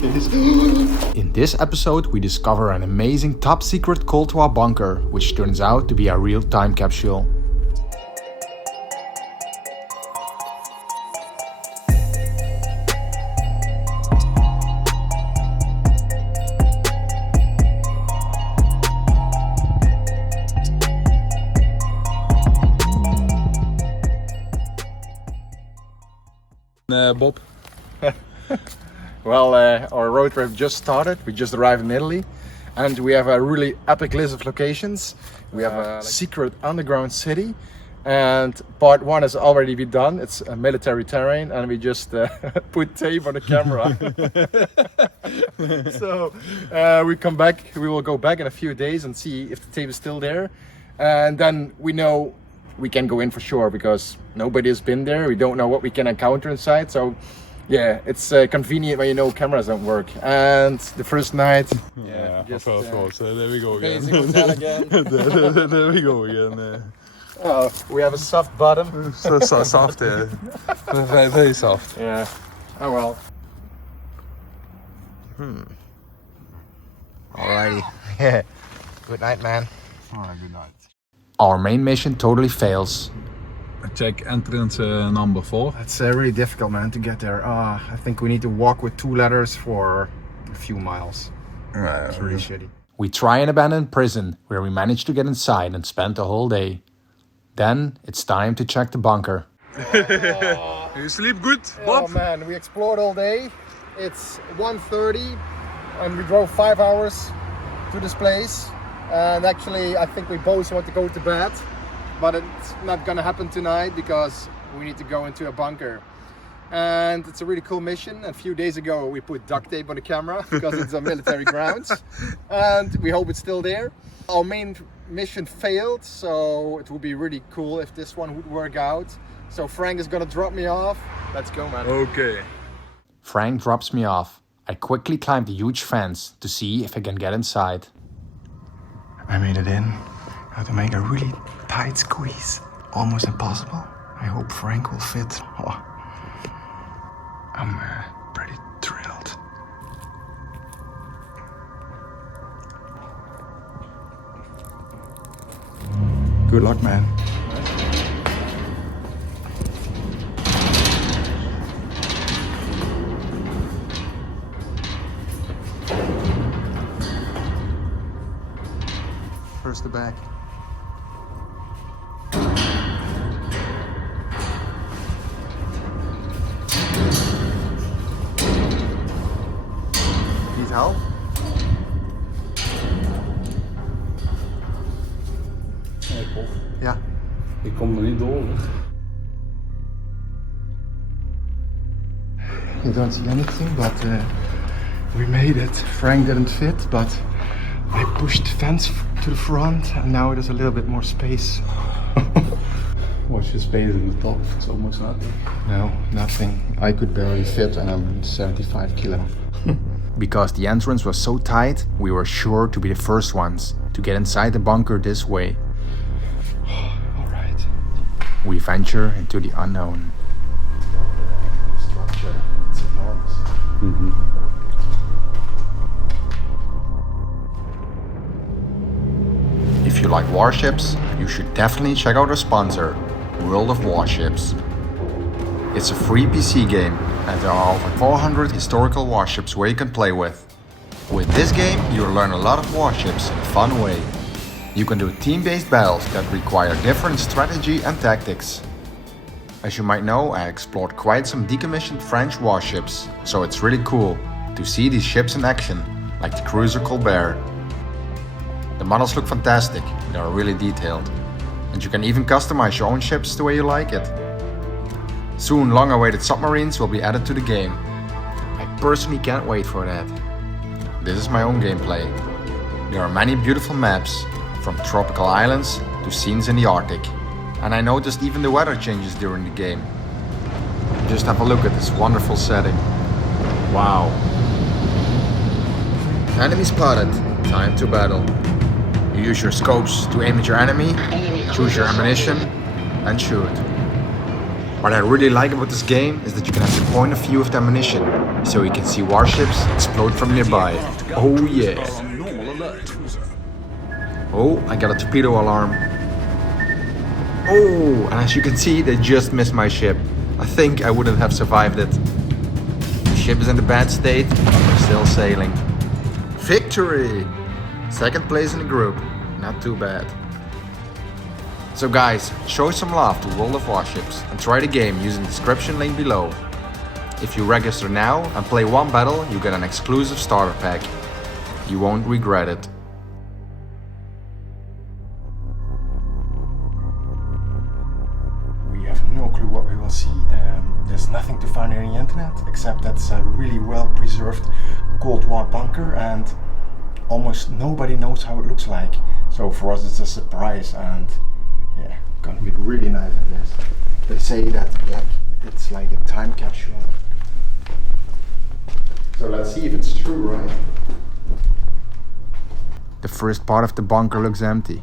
suitcase. In this episode, we discover an amazing top secret Cold War bunker, which turns out to be a real time capsule. Bob. Well, our road trip just started. We just arrived in Italy and we have a really epic list of locations. We have a secret underground city and part one has already been done. It's a military terrain and we just put tape on the camera. So we will go back in a few days and see if the tape is still there. And then we know we can go in for sure because nobody has been there. We don't know what we can encounter inside. So yeah, it's convenient when you know cameras don't work. And the first night, Of course. There we go again. again. there we go again. Oh, we have a soft bottom. So soft, yeah. Very soft. Yeah. Oh well. Alrighty. Yeah. Good night, man. Alright, good night. Our main mission totally fails. Check entrance number 4. It's really difficult, man, to get there. I think we need to walk with 2 ladders for a few miles. It's really shitty. We try an abandoned prison where we manage to get inside and spend the whole day. Then it's time to check the bunker. You sleep good, Bob? Oh man, we explored all day. It's 1:30 and we drove 5 hours to this place. And actually, I think we both want to go to bed, but it's not gonna happen tonight because we need to go into a bunker. And it's a really cool mission. A few days ago, we put duct tape on the camera because it's on military grounds, and we hope it's still there. Our main mission failed, so it would be really cool if this one would work out. So Frank is gonna drop me off. Let's go, man. Okay. Frank drops me off. I quickly climb the huge fence to see if I can get inside. I made it in. I had to make a really tight squeeze. Almost impossible. I hope Frank will fit. Oh, I'm pretty thrilled. Good luck, man. First the back. Need help? Hey, Bob. Ja. Ik kom er niet door. You don't see anything, but we made it. Frank didn't fit, but I pushed the fence to the front and now there's a little bit more space. What's your space in the top? It's almost nothing. No, nothing. I could barely fit and I'm 75 kilo. Because the entrance was so tight, we were sure to be the first ones to get inside the bunker this way. Alright. We venture into the unknown. The structure, it's enormous. If you like warships, you should definitely check out our sponsor, World of Warships. It's a free PC game and there are over 400 historical warships where you can play with. With this game, you'll learn a lot of warships in a fun way. You can do team-based battles that require different strategy and tactics. As you might know, I explored quite some decommissioned French warships, so it's really cool to see these ships in action, like the cruiser Colbert. The models look fantastic, they are really detailed. And you can even customize your own ships the way you like it. Soon long-awaited submarines will be added to the game. I personally can't wait for that. This is my own gameplay. There are many beautiful maps, from tropical islands to scenes in the Arctic. And I noticed even the weather changes during the game. Just have a look at this wonderful setting. Wow. Enemy spotted. Time to battle. You use your scopes to aim at your enemy, choose your ammunition, and shoot. What I really like about this game is that you can have the point of view of the ammunition. so you can see warships explode from nearby. Oh yeah. Oh, I got a torpedo alarm. Oh, and as you can see, they just missed my ship. I think I wouldn't have survived it. The ship is in a bad state, but we're still sailing. Victory! Second place in the group. Not too bad. So guys, show some love to World of Warships and try the game using the description link below. If you register now and play one battle, you get an exclusive starter pack. You won't regret it. We have no clue what we will see. There's nothing to find on the internet except that it's a really well preserved Cold War bunker and almost nobody knows how it looks like. So for us it's a surprise and yeah, gonna be really nice I guess. They say that it's like a time capsule. So let's see if it's true, right? The first part of the bunker looks empty.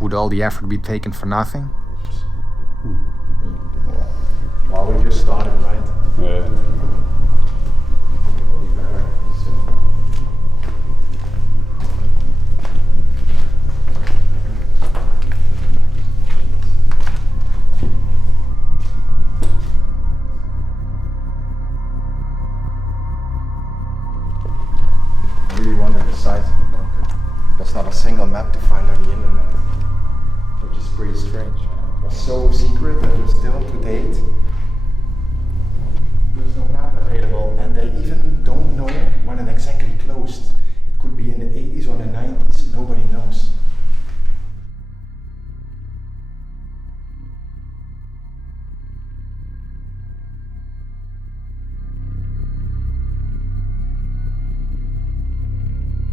Would all the effort be taken for nothing? Well, we just started, right? Yeah. I really wonder the size of the bunker. There's not a single map to find on the internet, which is pretty strange. It was so secret and it's still to date. There's no map available and they even don't know when it exactly closed. It could be in the 80s or the 90s, nobody knows.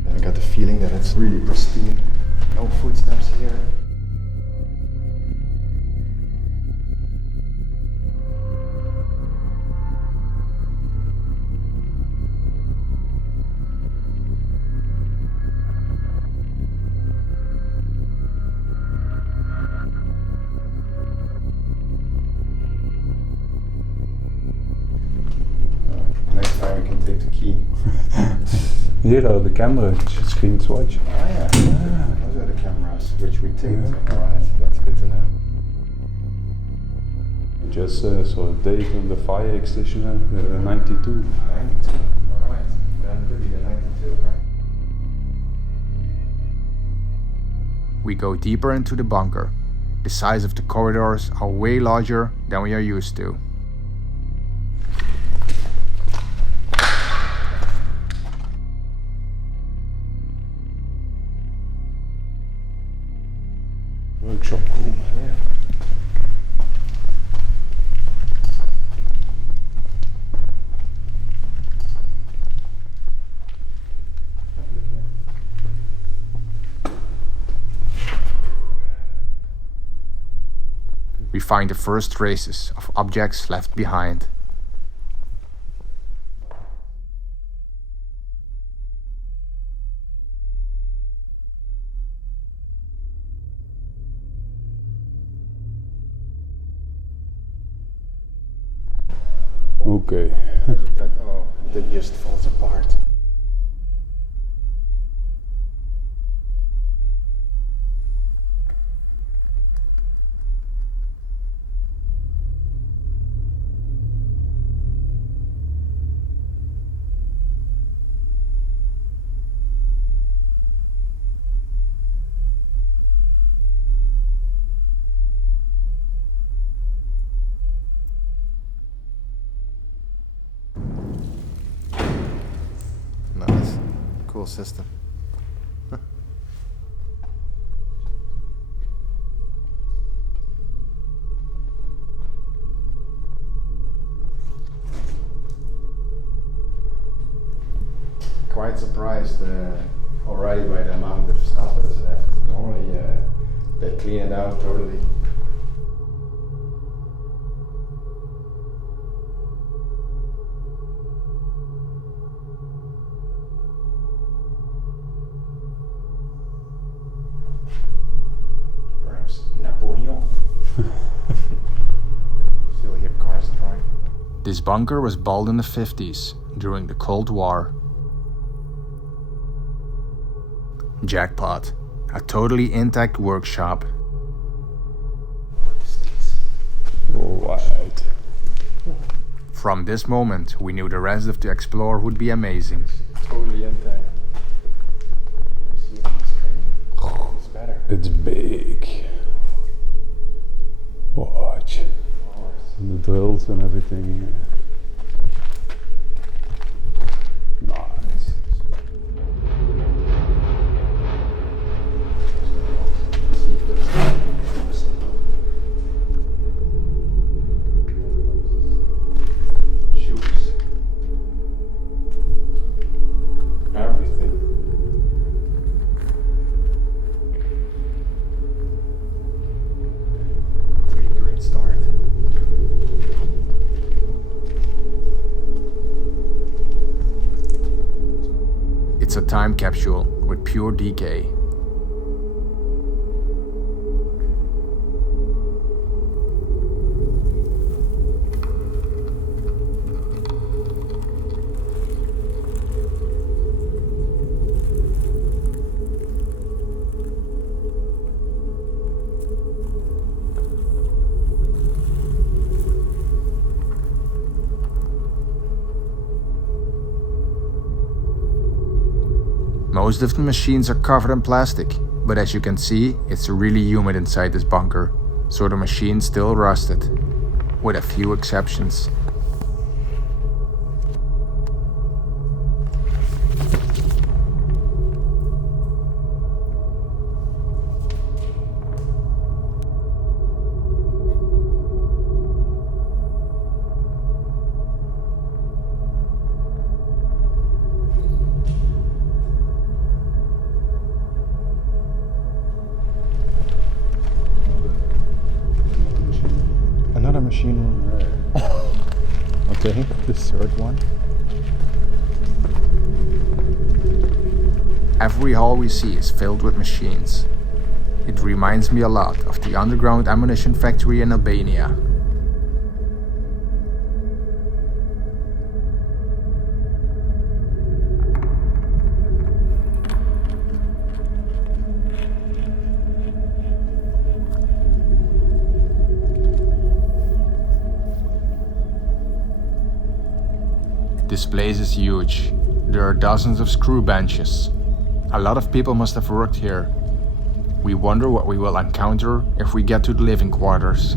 I got the feeling that it's really pristine. No footsteps here. Next time we can take the key. Here the camera screen swatch. Ah yeah, those are the cameras which we take. Alright, that's good to know. Just saw a date on the fire extinguisher, 92. 92, alright. Then it could be the 92, right? We go deeper into the bunker. The size of the corridors are way larger than we are used to. Workshop room. Yeah. We find the first traces of objects left behind. Okay. Oh, that just falls apart. Nice. Cool system. Quite surprised already by the amount of stuff that's left. Normally they clean it out totally. Perhaps Napoleon. Still hear cars driving. This bunker was built in the 50s, during the Cold War. Jackpot, a totally intact workshop. Alright. From this moment, we knew the rest of the Explorer would be amazing. Totally intact. See it on the screen? It's better. It's big. Watch. And the drills and everything. Nice. Shoes. Everything. Pretty great start. It's a time capsule with pure decay. Most of the machines are covered in plastic, but as you can see, it's really humid inside this bunker, so the machine's still rusted, with a few exceptions. Another machine room. Okay, the third one. Every hall we see is filled with machines. It reminds me a lot of the underground ammunition factory in Albania. This place is huge. There are dozens of screw benches. A lot of people must have worked here. We wonder what we will encounter if we get to the living quarters.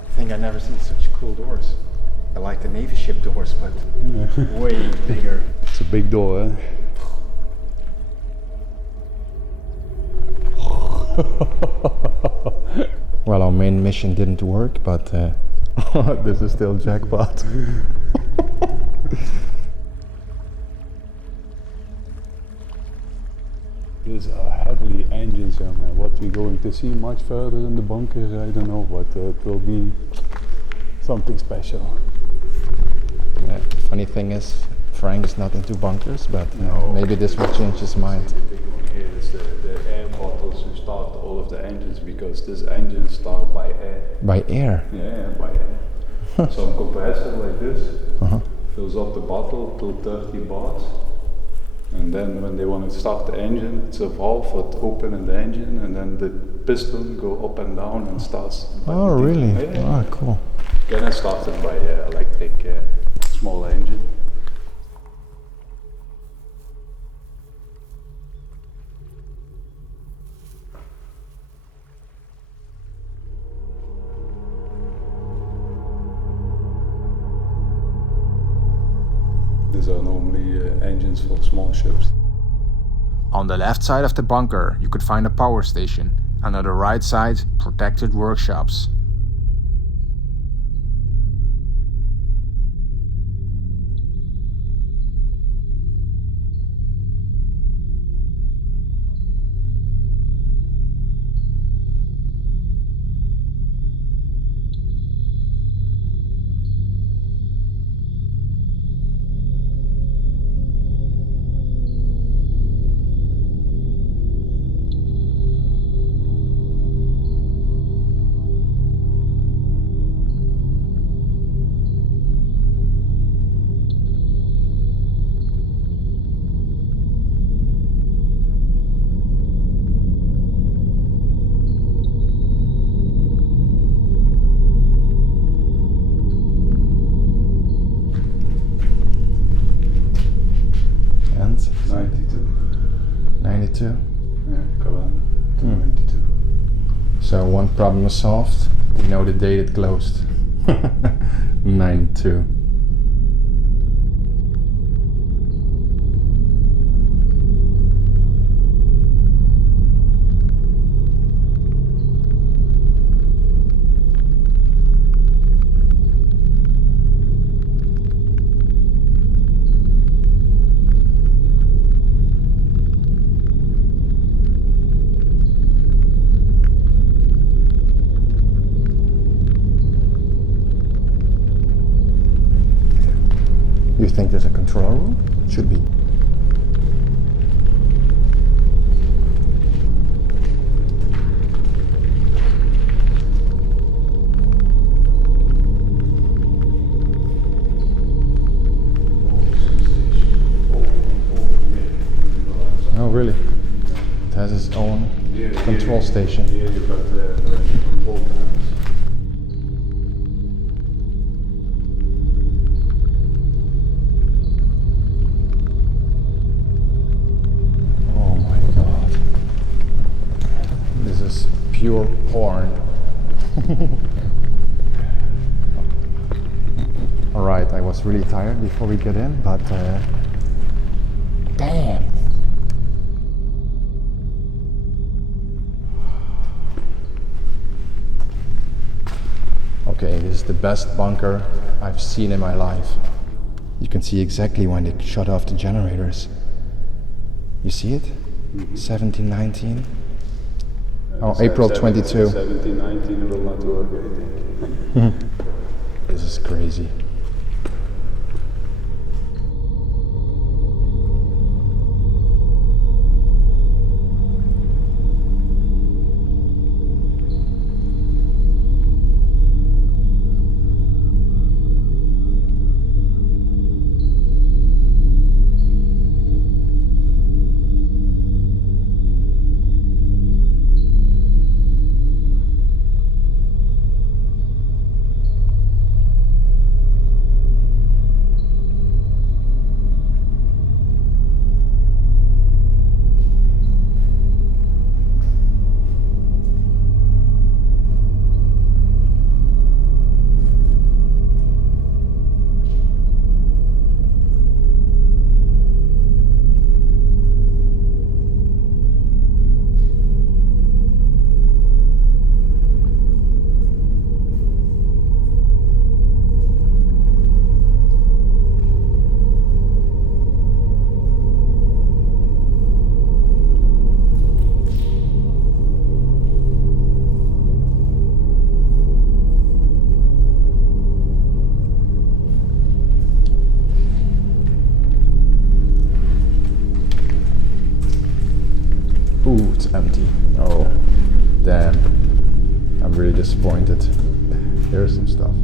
I think I never seen such cool doors. I like the Navy ship doors, but way bigger. It's a big door, eh? Well, our main mission didn't work, but this is still jackpot. These are heavily engines, man. What we're going to see much further in the bunkers, I don't know, but it will be something special. Funny thing is, Frank is not into bunkers, but No. maybe this will change his mind. The big one here is the air bottles to start all of the engines, because this engine starts by air. By air? Yeah, by air. Some compressor like this fills up the bottle to 30 bars. And then when they want to start the engine, it's a valve that opens the engine, and then the piston go up and down and starts. Oh, really? Yeah. Oh, cool. Then I started by electric small engine. These are normally engines for small ships. On the left side of the bunker, you could find a power station, and on the right side, protected workshops. And 92. 92. Yeah, Kavan. 92. So one problem is solved. We know the date it closed. 92. You think there's a control room? Should be. Oh, really? It has its own control station. Here you got the control panels. Oh my god. This is pure porn. Alright, I was really tired before we get in, but damn. Okay, this is the best bunker I've seen in my life. You can see exactly when they shut off the generators. You see it? 1719. Oh, April 22. 17, 19 will not work, I think. This is crazy. it's empty. Oh, damn. I'm really disappointed. Here's some stuff.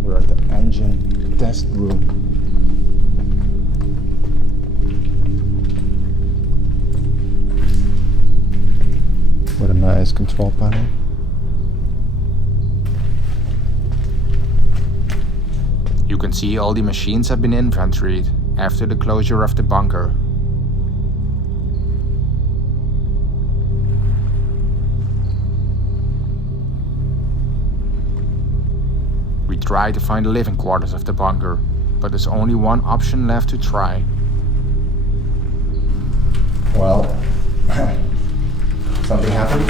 We're at the engine test room. What a nice control panel. You can see all the machines have been inventoried after the closure of the bunker. We try to find the living quarters of the bunker, but there's only one option left to try. Well, something happened.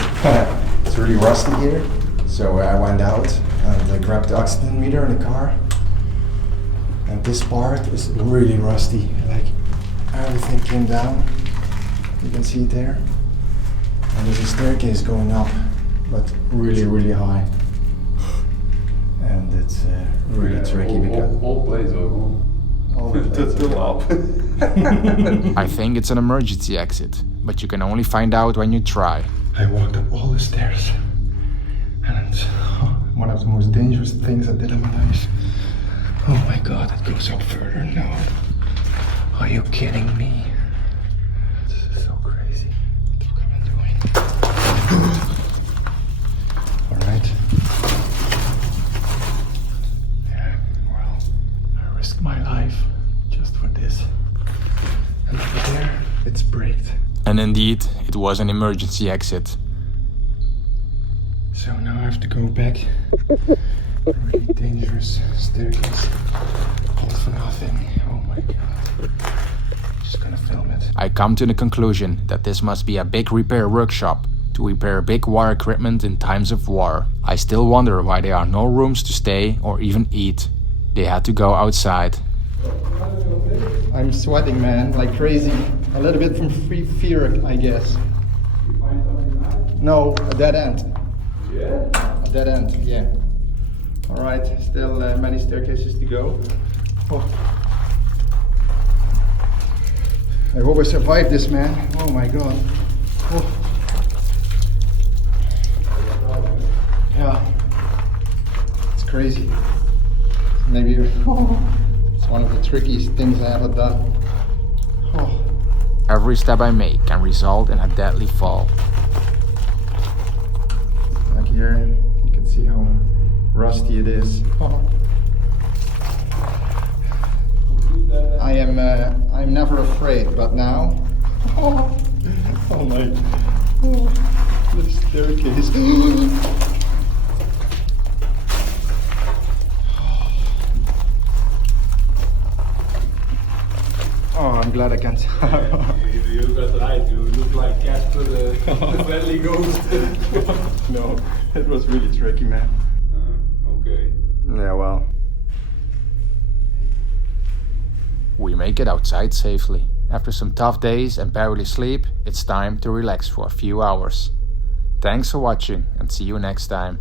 It's really rusty here, so I went out and I grabbed the oxygen meter in the car. And this part is really rusty, like everything came down. You can see it there. And there's a staircase going up, but really, really high. And it's really tricky because all plays are gone. all the plates are Still gone. up. I think it's an emergency exit, but you can only find out when you try. I walked up all the stairs, and it's one of the most dangerous things I did in my life. Oh my god, it goes up further now. Are you kidding me? This is so crazy. Look what I'm doing. Alright. Yeah, well, I risked my life just for this. And over there, it's braked. And indeed, it was an emergency exit. So now I have to go back. A really dangerous staircase. All for nothing. Oh my god. Just gonna film it. I come to the conclusion that this must be a big repair workshop to repair big war equipment in times of war. I still wonder why there are no rooms to stay or even eat. They had to go outside. I'm sweating, man, like crazy. A little bit from fear, I guess. No, a dead end. Yeah? A dead end, yeah. All right, still many staircases to go. Oh. I hope I survive this, man. Oh my god. Oh. Yeah. It's crazy. Maybe it's one of the trickiest things I ever done. Oh. Every step I make can result in a deadly fall. Like here, you can see how rusty it is. Oh. I'm never afraid, but now, oh my, the staircase. Oh, I'm glad I can. You got right, you look like Casper the Friendly Ghost. No, it was really tricky, man. Okay. Yeah, well. We make it outside safely. After some tough days and barely sleep, it's time to relax for a few hours. Thanks for watching and see you next time.